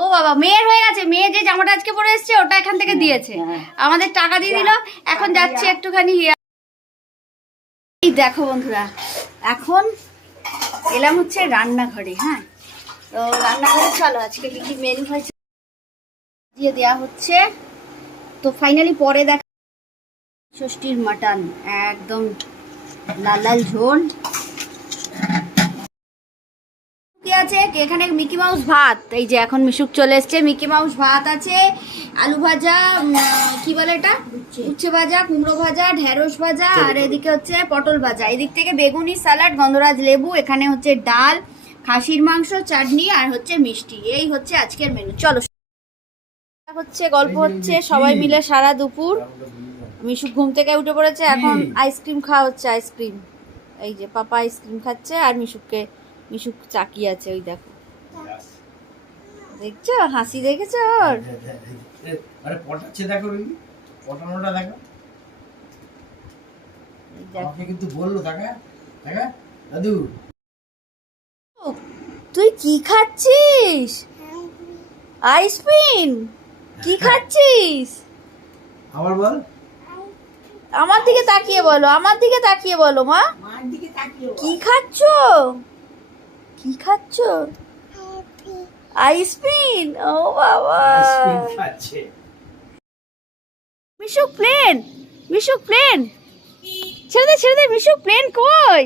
ও বাবা, মেয়ের হয়ে গেছে। মেয়ে যে জামাটা আজকে পরে এসছে ওটা এখান থেকে দিয়েছে, আমাদের টাকা দিয়ে দিল। এখন যাচ্ছি একটুখানি। এই দেখো বন্ধুরা, এখন এলাম হচ্ছে রান্নাঘরে। হ্যাঁ, তো রান্নাঘরে চলো আজকে কি কি মেনু হয়েছে দিয়ে দেওয়া হচ্ছে। তো ফাইনালি পরে দেখ ষষ্ঠীর মাটন, একদম লাল লাল ঝোল আছে। এখানে মিকি মাউস ভাত, এই যে এখন মিশুক চলে এসছে। মিকি মাউস ভাত আছে, আলু ভাজা, কি বলে এটা, উচ্ছে ভাজা, কুমড়ো ভাজা, ঢেঁড়স ভাজা, আর এদিকে হচ্ছে পটল ভাজা। এদিক থেকে বেগুনি, স্যালাড, গন্ধরাজ লেবু। এখানে হচ্ছে ডাল, খাসির মাংস, চাটনি আর হচ্ছে মিষ্টি। এই হচ্ছে আজকের মেনু। চলো হচ্ছে গল্প হচ্ছে সবাই মিলে সারা দুপুর। মিশুক ঘুম থেকে উঠে পড়েছে, এখন আইসক্রিম খাওয়া হচ্ছে। আইসক্রিম, এই যে পাপা আইসক্রিম খাচ্ছে আর মিশুক চাকিয়ে আছে। ওই দেখো, দেখছো হাসি, দেখেছো ওর? আরে পটাচ্ছে, দেখো পটানোটা দেখো। আমাকে কিন্তু বললো দেখা দেখা দাদু। তুই কি খাচ্ছিস? আইসক্রিম? কি খাচ্ছিস? আবার বল। আমার দিকে তাকিয়ে বলো, আমার দিকে তাকিয়ে বলো মা। কি খাচ্ছো? কি খাচ্ছো? আইসক্রিম? ও বাবা, মিশুক প্লেন, মিশুক প্লেন। ছেড়ে দে, ছেড়ে দে মিশুক, প্লেন কই?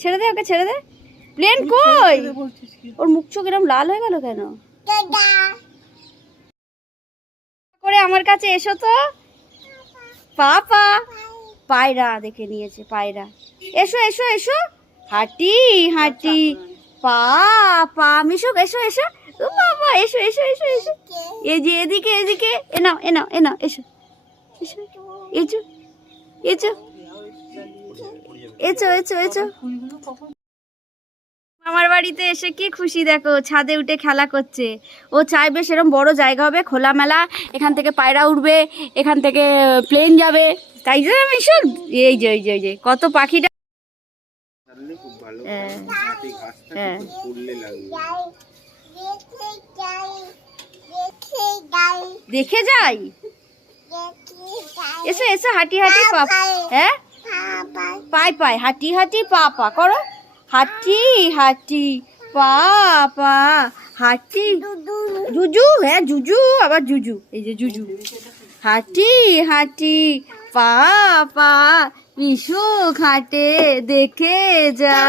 ছেড়ে দে, ওকে ছেড়ে দে। প্লেন কই? ওর মুখ চোখ এরকম লাল হয়ে গেল কেন? করে আমার কাছে এসো তো। পাপা পায়রা দেখে নিয়েছে, পায়রা। এসো এসো এসো, হাঁটি হাঁটি, পা পা। মিশুক এসো এসো, ও বাবা এসো এসো এসো এসো। এই যে এদিকে এদিকে, এ নাও এ নাও এ নাও, এসো এসো এসো এসো এসো এসো এসো। আমার বাড়িতে এসে কি খুশি দেখো, ছাদে উঠে খেলা করছে। ও চাইবে সেরকম বড় জায়গা হবে, খোলামেলা, এখান থেকে পায়রা উঠবে, এখান থেকে প্লেন যাবে। তাই যে মিশুক, এই যে এই যে এই যে কত পাখিটা। হ্যাঁ, দেখে যাই। এসো এসো, হাঁটি হাঁটি পা। হ্যাঁ, পাই পাই, হাঁটি হাঁটি পা পা করো। হাঁটি হাঁটি পা পা, হাঁটি জুজু। হ্যাঁ জুজু, আবার জুজু, এই যে জুজু। হাঁটি হাঁটি পা পা, মিশুক হাঁটে দেখে যা।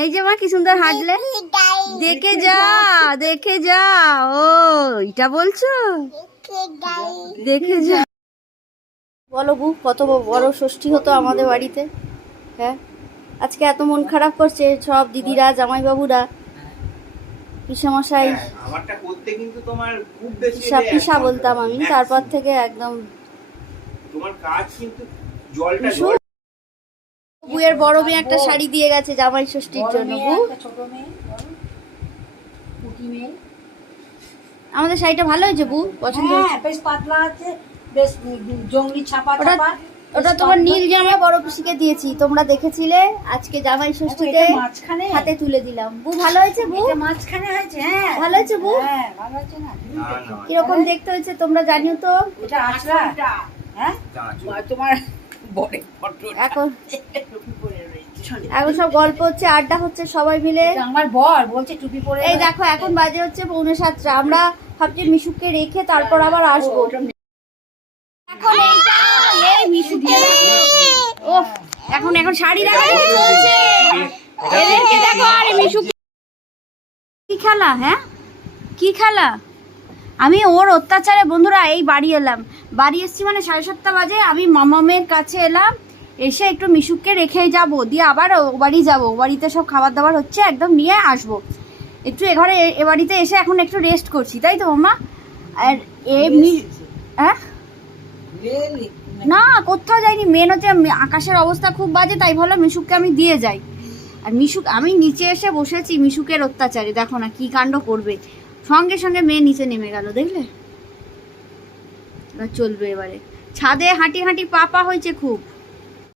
এই যে মা কি সুন্দর হাঁটলে, দেখে যা দেখে যা। ও এটা বলছো, দেখে যা। বলো বু, কত বড় ষষ্ঠী হতো আমাদের বাড়িতে। হ্যাঁ, আজকে এত মন খারাপ করছে সব দিদিরা, জামাইবাবুরা, পিসামশাই। আমারটা করতে কিন্তু তোমার খুব বেশি পিসা বলতাম আমি, তারপর থেকে একদম তোমার কাজ কিন্তু জলটা। বুয়ের বড় মেয়ে একটা শাড়ি দিয়ে গেছে জামাই ষষ্ঠীর জন্য। বু, আমাদের শাড়িটা ভালো হয়েছে বু, পছন্দ হয়েছে। বেশ পাতলা আছে, বেশ জঙ্গলি ছাপা ছাপা। ওটা তোমার নীল জামা বড় পিসিকে দিয়েছি, তোমরা দেখেছিলে। আজকে জামাই ষষ্ঠীতে হাতে তুলে দিলাম। বু ভালো হয়েছে বু? এটা মাঝখানে হয়েছে। হ্যাঁ ভালো হয়েছে বু? হ্যাঁ ভালো হয়েছে না? কিরকম দেখতে হয়েছে তোমরা জানিও তো। এটা আছড়া। হ্যাঁ তোমার বড় ফটো এখন এখন সব গল্প হচ্ছে, আড্ডা হচ্ছে সবাই মিলে। আমার বর বলছে টুপি পরে। এই দেখো এখন বাজে হচ্ছে 6:45। আমরা ভাবছি মিশুককে রেখে তারপর আবার আসবো। এখন এইটা এই মিশুককে ও এখন এখন শাড়ি দেখানো চলছে। এদেরকে দেখো, আরে মিশুক কি খেলা। হ্যাঁ কি খেলা? আমি ওর অত্যাচারে বন্ধুরা এই বাড়ি এলাম। বাড়ি এসছি মানে 7:30 বাজে। আমি মামামের কাছে এলাম, এসে একটু মিশুককে রেখেই যাবো, দিয়ে আবার ও বাড়ি যাবো। ও বাড়িতে সব খাবার দাবার হচ্ছে, একদম নিয়ে আসবো। একটু এ ঘরে এ বাড়িতে এসে এখন একটু রেস্ট করছি, তাই তো মামা? আর এমনি হ্যাঁ না, কোথাও যাইনি। মেন হচ্ছে আকাশের অবস্থা খুব বাজে, তাই ভালো মিশুককে আমি দিয়ে যাই। আর মিশুক, আমি নিচে এসে বসেছি মিশুকের অত্যাচারে। দেখো না কি কাণ্ড করবে, সঙ্গে সঙ্গে মেয়ে নিচে নেমে গেল, দেখলে? চলবে এবারে। ছাদে হাঁটি হাঁটি পা পা হয়েছে খুব।